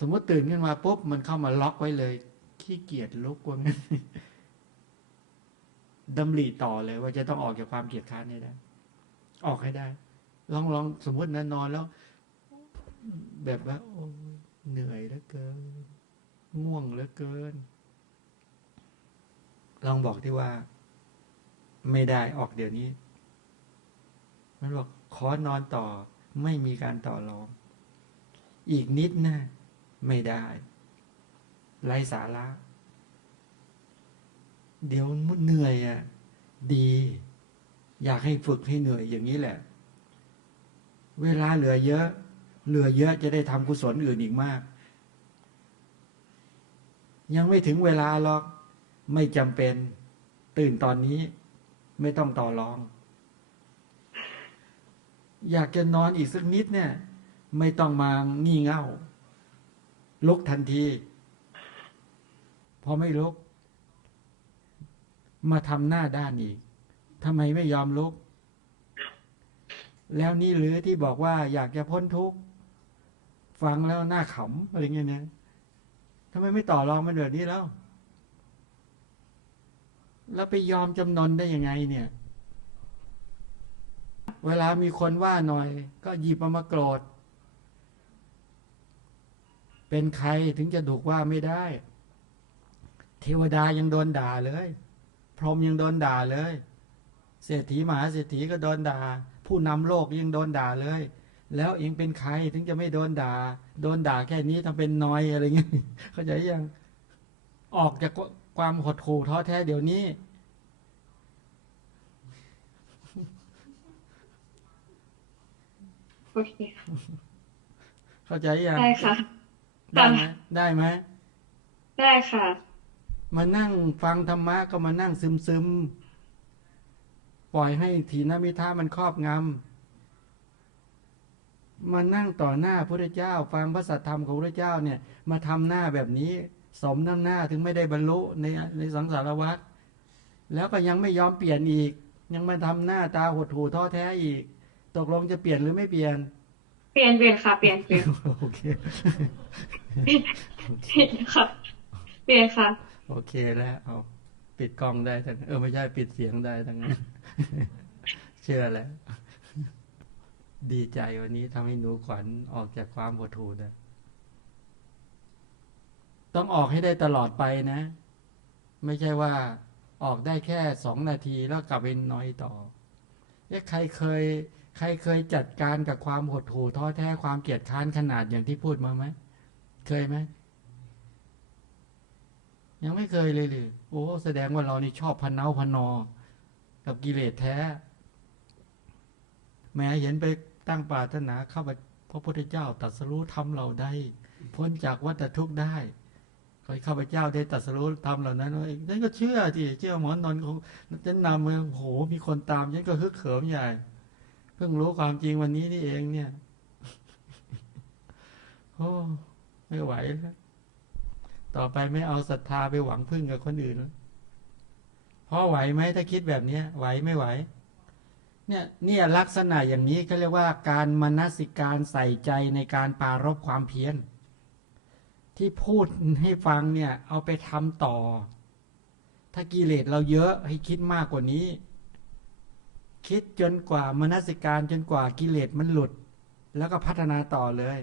สมมติตื่นขึ้นมาปุ๊บมันเข้ามาล็อกไว้เลย ขี้เกียจลุกว่างั้นดำริต่อเลย ว่าจะต้องออกจากความเกียจค้านให้ได้ ออกให้ได้ ลองลองสมมตินะนอนแล้ว แบบว่า โอ้ยเหนื่อยเหลือเกิน ง่วงเหลือเกิน ลองบอกที่ว่า ไม่ได้ออกเดี๋ยวนี้ มันบอกขอนอนต่อไม่มีการต่อรอง อีกนิดนะ ไม่ได้ไร้สาระ เดี๋ยวมันเหนื่อยอะ ดี อยากให้ฝึกให้เหนื่อยอย่างนี้แหละ เวลาเหลือเยอะ เหลือเยอะจะได้ทำกุศลอื่นอีกมาก ยังไม่ถึงเวลาหรอก ไม่จำเป็น ตื่นตอนนี้ ไม่ต้องต่อรอง อยากจะนอนอีกสักนิดเนี่ย ไม่ต้องมางี่เง่า ลุกทันที พอไม่ลุก มาทำหน้าด้านอีกทำไมไม่ยอมลุก แล้วนี่หรือที่บอกว่าอยากจะพ้นทุกข์ฟังแล้วหน้าขำอะไรเงี้ยเนี่ยทำไมไม่ต่อรองมันแบบนี้แล้ว แล้วไปยอมจำนนได้ยังไงเนี่ย เวลามีคนว่าหน่อย ก็หยิบเอามาโกรธ เป็นใครถึงจะถูกว่าไม่ได้ เทวดายังโดนด่าเลย พรหมยังโดนด่าเลย เศรษฐีมหาเศรษฐีก็โดนด่า ผู้นำโลกยังโดนด่าเลย แล้วเองเป็นใครถึงจะไม่โดนด่า โดนด่าแค่นี้ทำเป็นนอยอะไรเงี้ยเข้าใจยังออกจากความหดหู่ท้อแท้เดี๋ยวนี้โอเคค่ะเข้าใจยังได้ค่ะ ได้ไหมได้ไหมได้ค่ะ มานั่งฟังธรรมะก็มานั่งซึมซึมๆปล่อยให้ถีนมิท่ามันครอบงำมานั่งต่อหน้าพระเจ้า ฟังพระสัทธรรมของพระเจ้าเนี่ย มาทำหน้าแบบนี้ สมน้ำหน้าถึงไม่ได้บรรลุในในสังสารวัฏแล้วก็ยังไม่ยอมเปลี่ยนอีก ยังมาทำหน้าตาหดหู่ท้อแท้อีก ตกลงจะเปลี่ยนหรือไม่เปลี่ยน เปลี่ยนเปลี่ยนค่ะ เปลี่ยนเปลี่ยนโอเคเปลี่ยนค่ะ เปลี่ยนค่ะ โอเคแล้วเอาปิดกล้องได้ทั้งเออไม่ใช่ปิดเสียงได้ทั้งนั้นเชื่อแล้ว ดีใจวันนี้ทำให้หนูขวัญออกจากความหดหู่ได้ต้องออกให้ได้ตลอดไปนะ ไม่ใช่ว่าออกได้แค่สองนาทีแล้วกลับไปนอยต่อ เอ๊ะใครเคย ใครเคยจัดการกับความหดหู่ท้อแท้ความเกลียดค้านขนาดอย่างที่พูดมาไหมเคยไหมยังไม่เคยเลยหรือโอ้แสดงว่าเรานี่ชอบพันเนาพันนอ กับกิเลสแท้ แม้เห็นไปตั้งปรารถนาเข้าไปพระพุทธเจ้าตรัสรู้ทำเราได้ พ้นจากวัฏทุกข์ได้ ขอให้ข้าพเจ้าได้ตรัสรู้ทำเหล่านั้นเองฉันก็เชื่อที่เชื่อหมอนนท์ของฉันนำมาโอ้โห มีคนตามฉันก็ฮึกเหิมใหญ่ เพิ่งรู้ความจริงวันนี้นี่เองเนี่ยโอ้ไม่ไหวแล้วต่อไปไม่เอาศรัทธาไปหวังพึ่งกับคนอื่นแล้วพอไหวไหมถ้าคิดแบบเนี้ย ไหวไม่ไหว เนี่ยเนี่ยลักษณะอย่างนี้เขาเรียกว่าการมนสิการใส่ใจในการปรารบความเพียร ที่พูดให้ฟังเนี่ย เอาไปทำต่อ ถ้ากิเลสเราเยอะให้คิดมากกว่านี้ คิดจนกว่ามนสิการจนกว่ากิเลสมันหลุด แล้วก็พัฒนาต่อเลย